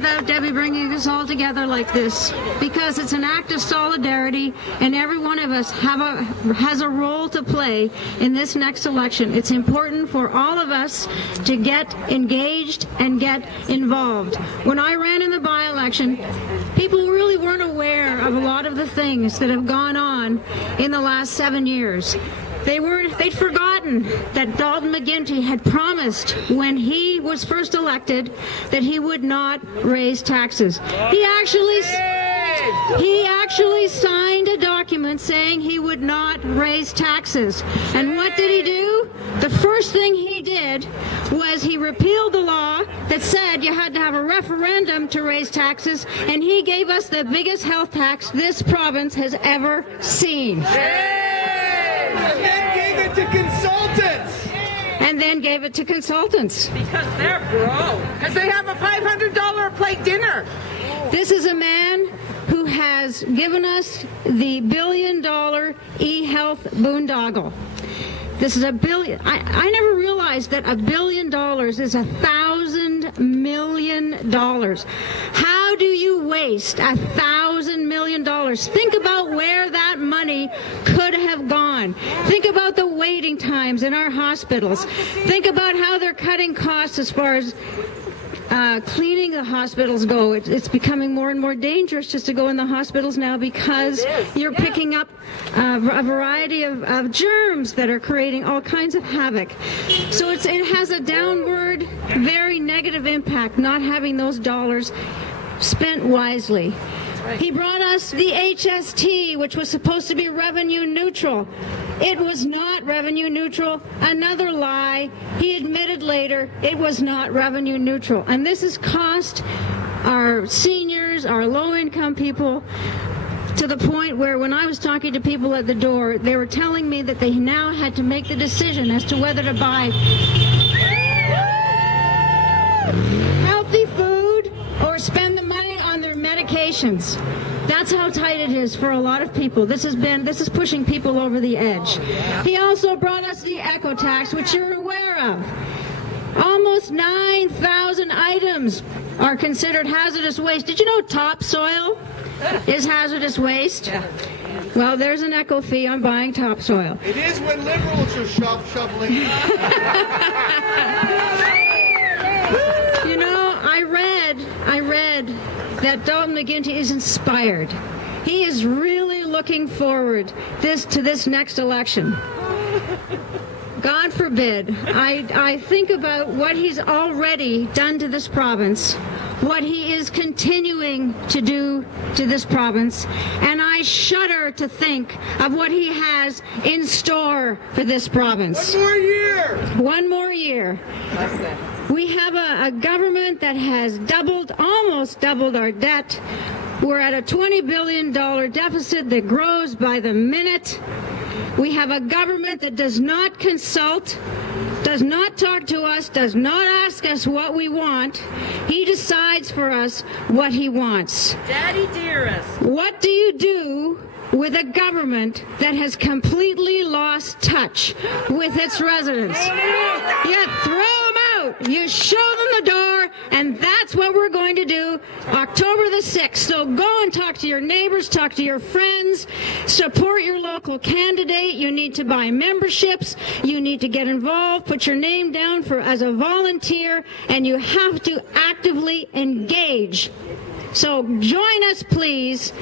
Without Debbie bringing us all together like this, because it's an act of solidarity, and every one of us has a role to play in this next election. It's important for all of us to get engaged and get involved. When I ran in the by-election, people really weren't aware of a lot of the things that have gone on in the last 7 years. They'd forgotten that Dalton McGuinty had promised when he was first elected that he would not raise taxes. He actually signed a document saying he would not raise taxes. And what did he do? The first thing he did was he repealed the law that said you had to have a referendum to raise taxes, and he gave us the biggest health tax this province has ever seen. And then gave it to consultants. Because they're broke. Because they have a $500 a plate dinner. This is a man who has given us the billion-dollar e-health boondoggle. This is a billion. I never realized that $1 billion is $1,000 million. How do you waste $1,000 million? Think about where that money could have gone. Think about the waiting times in our hospitals. Think about how they're cutting costs as far as cleaning the hospitals go. It's becoming more and more dangerous just to go in the hospitals now because you're picking up a variety of germs that are creating all kinds of havoc. So it has a downward, very negative impact not having those dollars spent wisely. He brought us the HST, which was supposed to be revenue neutral. It was not revenue neutral. Another lie. He admitted later it was not revenue neutral. And this has cost our seniors, our low-income people, to the point where when I was talking to people at the door, they were telling me that they now had to make the decision as to whether to buy healthy food or spend the money on their medications. That's how tight it is for a lot of people. This is pushing people over the edge. He also brought us the eco tax, which you're aware of. Almost 9,000 items are considered hazardous waste. Did you know topsoil is hazardous waste? Well, there's an eco fee on buying topsoil. It is when liberals are shoveling. You know, I read that Dalton McGuinty is inspired. He is really looking forward to this next election. God forbid, I think about what he's already done to this province, what he is continuing to do to this province, and I shudder to think of what he has in store for this province. One more year! One more year. We have a government that has almost doubled our debt. We're at a $20 billion deficit that grows by the minute. We have a government that does not consult, does not talk to us, does not ask us what we want. He decides for us what he wants. Daddy dearest. What do you do with a government that has completely lost touch with its residents? You throw them out. You show them the door, and that's what we're going to do October the 6th. So go and talk to your neighbors, talk to your friends, support your local candidate. You need to buy memberships. You need to get involved, put your name down as a volunteer, and you have to actively engage. So join us, please,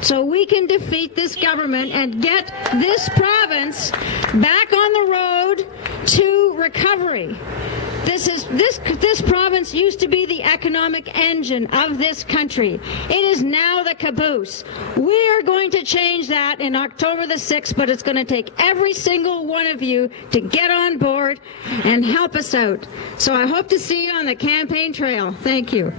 so we can defeat this government and get this province back on the road to recovery. This province used to be the economic engine of this country. It is now the caboose. We are going to change that in October the 6th, but it's going to take every single one of you to get on board and help us out. So I hope to see you on the campaign trail. Thank you.